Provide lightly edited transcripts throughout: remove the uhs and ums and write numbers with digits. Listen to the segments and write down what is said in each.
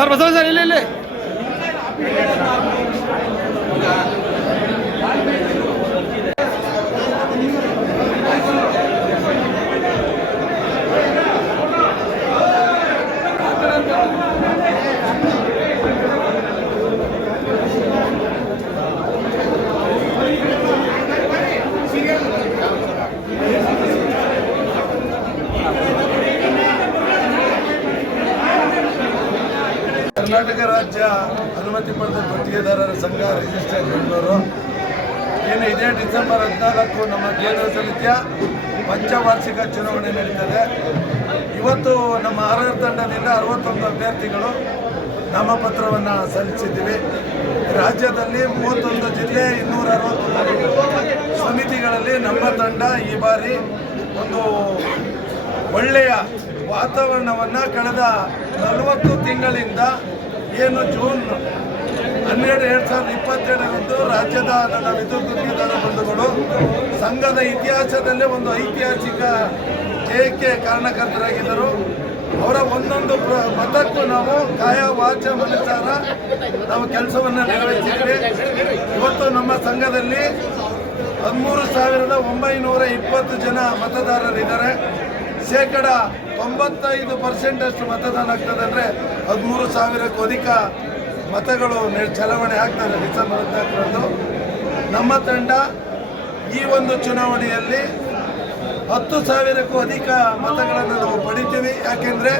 Sir Basava sir ಇಲ್ಲಿ ಕರ್ನಾಟಕ ರಾಜ್ಯ ಅನುಮತಿ ಪಡೆದ ಗುತ್ತಿಗೆದಾರರ ಸಂಘ ರಿಜಿಸ್ಟರ್ ಬೆಂಗಳೂರು ಏನು ಇದೇ ಡಿಸೆಂಬರ್ 14 ನಮ್ಮ ಕೇಂದ್ರ ಸಮಿತಿಯ ಪಂಚವಾರ್ಷಿಕ ಚುನಾವಣೆ ನಡೀತದೆ. ಇವತ್ತು ನಮ್ಮ ಆಡಳಿತ ತಂಡದಿಂದ 61 ಅಭ್ಯರ್ಥಿಗಳು ನಾಮಪತ್ರವನ್ನು ಸಲ್ಲಿಸಿದ್ದೀವಿ. ರಾಜ್ಯದಲ್ಲಿ 31 ಜಿಲ್ಲೆ 263 ಸಮಿತಿಗಳಲ್ಲಿ ನಮ್ಮ ತಂಡ ಈ ಬಾರಿ ಒಂದು ಒಳ್ಳೆಯ ವಾತಾವರಣವನ್ನು ಕಳೆದ 40 ತಿಂಗಳಿಂದ ಏನು ಜೂನ್ 12, 2022ರಂದು ರಾಜ್ಯದ ನನ್ನ ವಿದ್ಯುತ್ ಗುತ್ತಿಗೆದಾರ ಬಂಧುಗಳು ಸಂಘದ ಇತಿಹಾಸದಲ್ಲೇ ಒಂದು ಐತಿಹಾಸಿಕ ಜಯಕ್ಕೆ ಕಾರಣಕರ್ತರಾಗಿದ್ದರು. ಅವರ ಒಂದೊಂದು ಮತಕ್ಕೂ ನಾವು ಕಾಯ ವಾಚ ಮನಸಾರ ನಾವು ಕೆಲಸವನ್ನು ನಿರ್ವಹಿಸಿದ್ವಿ. ಇವತ್ತು ನಮ್ಮ ಸಂಘದಲ್ಲಿ 13,920 ಜನ ಮತದಾರರಿದ್ದಾರೆ. ಶೇಕಡ 95% ಅಷ್ಟು ಮತದಾನ ಆಗ್ತದೆ. ಅಂದರೆ 13,000ಕ್ಕೂ ಅಧಿಕ ಮತಗಳು ಚಲಾವಣೆ ಆಗ್ತದೆ ಡಿಸೆಂಬರ್ 14ರಂದು. ನಮ್ಮ ತಂಡ ಈ ಒಂದು ಚುನಾವಣೆಯಲ್ಲಿ 10,000ಕ್ಕೂ ಅಧಿಕ ಮತಗಳನ್ನು ನಾವು ಪಡಿತೀವಿ. ಯಾಕೆಂದರೆ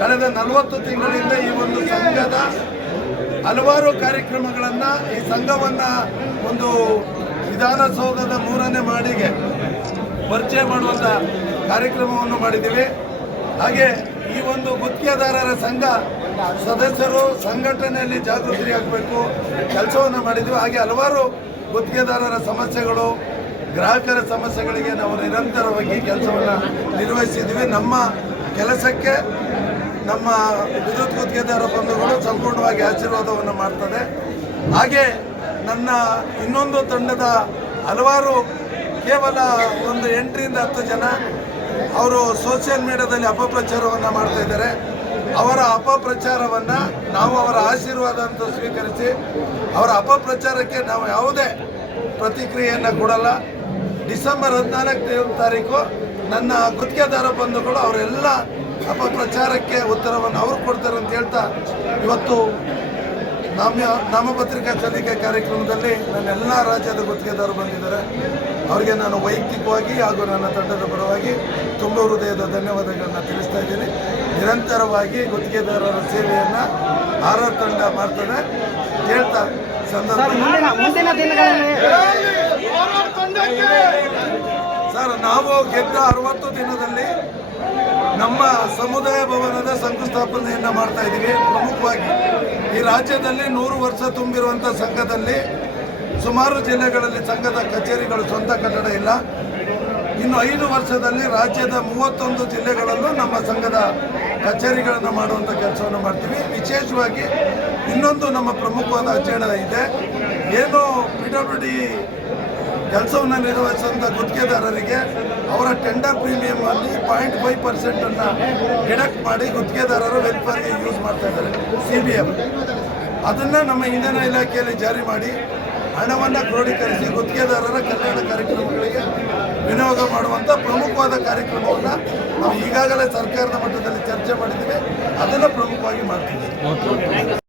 ಕಳೆದ 40 ತಿಂಗಳಿಂದ ಈ ಒಂದು ಸಂಘದ ಹಲವಾರು ಕಾರ್ಯಕ್ರಮಗಳನ್ನು ಈ ಸಂಘವನ್ನು ಒಂದು ವಿಧಾನಸೌಧದ 3ನೇ ಮಹಡಿಗೆ ಪರಿಚಯ ಮಾಡುವಂಥ ಕಾರ್ಯಕ್ರಮವನ್ನು ಮಾಡಿದ್ದೀವಿ. ಹಾಗೆ ಈ ಒಂದು ಗುತ್ತಿಗೆದಾರರ ಸಂಘ ಸದಸ್ಯರು ಸಂಘಟನೆಯಲ್ಲಿ ಜಾಗೃತಿಯಾಗಬೇಕು ಕೆಲಸವನ್ನು ಮಾಡಿದ್ದೀವಿ. ಹಾಗೆ ಹಲವಾರು ಗುತ್ತಿಗೆದಾರರ ಸಮಸ್ಯೆಗಳು, ಗ್ರಾಹಕರ ಸಮಸ್ಯೆಗಳಿಗೆ ನಾವು ನಿರಂತರವಾಗಿ ಕೆಲಸವನ್ನು ನಿರ್ವಹಿಸಿದ್ದೀವಿ. ನಮ್ಮ ಕೆಲಸಕ್ಕೆ ನಮ್ಮ ವಿದ್ಯುತ್ ಗುತ್ತಿಗೆದಾರ ಬಂಧುಗಳು ಸಂಪೂರ್ಣವಾಗಿ ಆಶೀರ್ವಾದವನ್ನು ಮಾಡ್ತದೆ. ಹಾಗೆ ನನ್ನ ಇನ್ನೊಂದು ತಂಡದ ಹಲವಾರು ಕೇವಲ ಒಂದು 8 ರಿಂದ 10 ಜನ ಅವರು ಸೋಷಿಯಲ್ ಮೀಡಿಯಾದಲ್ಲಿ ಅಪಪ್ರಚಾರವನ್ನು ಮಾಡ್ತಾ ಇದ್ದಾರೆ. ಅವರ ಅಪಪ್ರಚಾರವನ್ನು ನಾವು ಅವರ ಆಶೀರ್ವಾದ ಅಂತ ಸ್ವೀಕರಿಸಿ ಅವರ ಅಪಪ್ರಚಾರಕ್ಕೆ ನಾವು ಯಾವುದೇ ಪ್ರತಿಕ್ರಿಯೆಯನ್ನು ಕೊಡಲ್ಲ. ಡಿಸೆಂಬರ್ 14ನೇ ತಾರೀಕು ನನ್ನ ಗುತ್ತಿಗೆದಾರ ಬಂಧುಗಳು ಅವರೆಲ್ಲ ಅಪಪ್ರಚಾರಕ್ಕೆ ಉತ್ತರವನ್ನು ಅವರು ಕೊಡ್ತಾರೆ ಅಂತ ಹೇಳ್ತಾ ಇವತ್ತು ನಾಮಪತ್ರಿಕಾ ಸಲ್ಲಿಕೆ ಕಾರ್ಯಕ್ರಮದಲ್ಲಿ ನನ್ನ ಎಲ್ಲ ರಾಜ್ಯದ ಗುತ್ತಿಗೆದಾರರು ಬಂದಿದ್ದಾರೆ. ಅವರಿಗೆ ನಾನು ವೈಯಕ್ತಿಕವಾಗಿ ಹಾಗೂ ನನ್ನ ತಂಡದ ಪರವಾಗಿ ತುಂಬ ಹೃದಯದ ಧನ್ಯವಾದಗಳನ್ನು ತಿಳಿಸ್ತಾ ಇದ್ದೀನಿ. ನಿರಂತರವಾಗಿ ಗುತ್ತಿಗೆದಾರರ ಸೇವೆಯನ್ನು ಆಡಳಿತ ತಂಡ ಮಾಡ್ತದೆ ಹೇಳ್ತಾ ಸಂದರ್ಭ ಸರ್, ನಾವು ಗೆದ್ದ 60 ದಿನದಲ್ಲಿ ನಮ್ಮ ಸಮುದಾಯ ಭವನದ ಶಂಕುಸ್ಥಾಪನೆಯನ್ನು ಮಾಡ್ತಾ ಇದ್ದೀವಿ. ಪ್ರಮುಖವಾಗಿ ಈ ರಾಜ್ಯದಲ್ಲಿ 100 ವರ್ಷ ತುಂಬಿರುವಂಥ ಸಂಘದಲ್ಲಿ ಸುಮಾರು ಜಿಲ್ಲೆಗಳಲ್ಲಿ ಸಂಘದ ಕಚೇರಿಗಳು ಸ್ವಂತ ಕಟ್ಟಡ ಇಲ್ಲ. ಇನ್ನು 5 ವರ್ಷದಲ್ಲಿ ರಾಜ್ಯದ 31 ಜಿಲ್ಲೆಗಳಲ್ಲೂ ನಮ್ಮ ಸಂಘದ ಕಚೇರಿಗಳನ್ನು ಮಾಡುವಂಥ ಕೆಲಸವನ್ನು ಮಾಡ್ತೀವಿ. ವಿಶೇಷವಾಗಿ ಇನ್ನೊಂದು ನಮ್ಮ ಪ್ರಮುಖವಾದ ಅಜೆಂಡಾ ಇದೆ. ಏನು PWD ಕೆಲಸವನ್ನು ನಿರ್ವಹಿಸುವಂಥ ಗುತ್ತಿಗೆದಾರರಿಗೆ ಅವರ ಟೆಂಡರ್ ಪ್ರೀಮಿಯಮಲ್ಲಿ 0.5% ಡಿಡಕ್ಟ್ ಮಾಡಿ ಗುತ್ತಿಗೆದಾರರ ವೆಲ್ಫೇರ್ಗೆ ಯೂಸ್ ಮಾಡ್ತಾ ಇದ್ದಾರೆ CBM. ಅದನ್ನು ನಮ್ಮ ಇಂಧನ ಇಲಾಖೆಯಲ್ಲಿ ಜಾರಿ ಮಾಡಿ ಹಣವನ್ನು ಕ್ರೋಢೀಕರಿಸಿ ಗುತ್ತಿಗೆದಾರರ ಕಲ್ಯಾಣ ಕಾರ್ಯಕ್ರಮಗಳಿಗೆ ವಿನಿಯೋಗ ಮಾಡುವಂಥ ಪ್ರಮುಖವಾದ ಕಾರ್ಯಕ್ರಮವನ್ನು ನಾವು ಈಗಾಗಲೇ ಸರ್ಕಾರದ ಮಟ್ಟದಲ್ಲಿ ಚರ್ಚೆ ಮಾಡಿದ್ದೀವಿ. ಅದನ್ನು ಪ್ರಮುಖವಾಗಿ ಮಾಡ್ತೀವಿ.